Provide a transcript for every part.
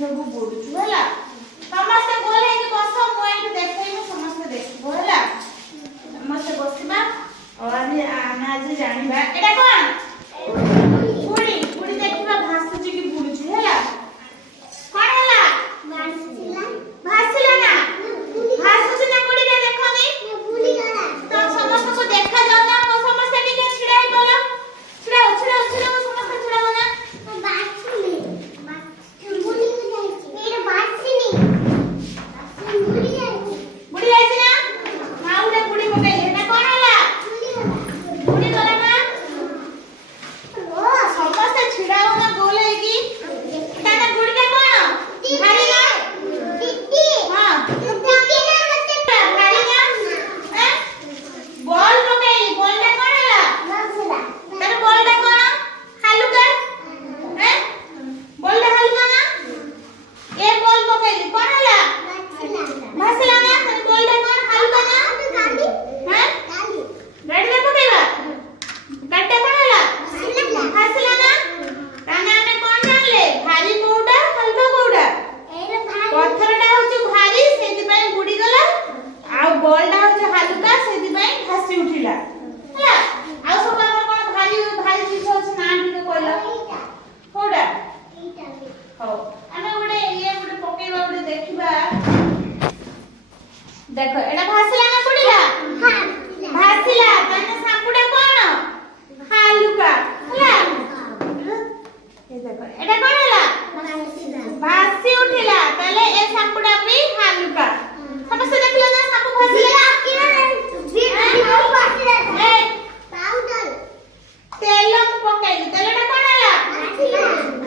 सब बुड़ुछु हैला समस्त गोल है कि बस मु एठी देखै मु समस्त देखबो हैला समस्त बसिबा और आज जानिबा एटा कोन बुड़ी बुड़ी देखिबा भासुची कि बुड़ुछु हैला कोन हैला भासिला ना भासुची ना बुड़ी रे देखोनी बुड़ी गला तो समस्त को देखा जाऊ ना को समस्त टिके छिड़ाई बोलो छिड़ाओ छिड़ाओ छिड़ाओ समस्त छिड़ाओ ना बाछुली बुड़ी को जाईची मेरे बाछुली बुड़ी जाईची ना माउडे बुड़ी मके एटा कोन हैला बुड़ी गला ना ओ समस्त छिड़ाओ ना गोले की एटा ना बुड़ी का कोन भारी ना टिट्टी हां टिट्टी ना मते भारी ना हैं बॉल मके बॉल टा कोन हैला भासिला तार बॉल टा कोन हालुका हैं बॉल टा हालुका ना ए बॉल मके कोन हैला भासिला ना तार बॉल टा कोन हालुका ना गाड़ी हैं गाड़ी रे पकेबा गाड़ी कोन हैला भासिला ना ताने आमे कोन जानले भारी कोउडा हल्का कोउडा एरे भारी पत्थरटा होची भारी सेति पय बुडी गला आ बॉलटा होची हल्का सेति पय भासी उठिला हैला आ सब हमर कोन भारी भारी चीज होची ना ठीक कहला कोउडा हो आमे गुडे ये गुडे पकेबा गुडे देखिबा देखो एटा भासिला ना बुडीला हां भासिला ताने सापुडा कोन हालुका हैला ये देखो एटा कोन हैला भासी उठिला पहले ए सापुडा भी हालुका समस्त देखलो ना सापु भासिला पाउडर तेल पकाई तेलटा कोन हैला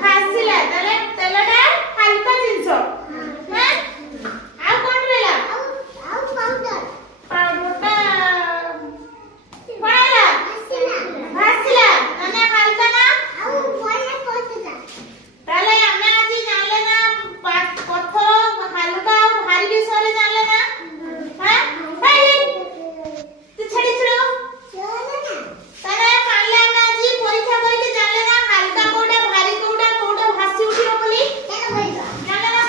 भासिला ताले तेलटा हल्का जिंसो हैं आ कोन रहला पाउडरटा कोन हैला भासिला ताने हल्का ना ताले हमें आज जानले ना पत्थर हल्का और भारी विषय जानले ना हैं भाई तू छड़ी छड़ो ताले काले हमें आज परीक्षा करके जानले ना हल्का कोडा भारी कोडा कोडा भासी उठियो बोली जानले ना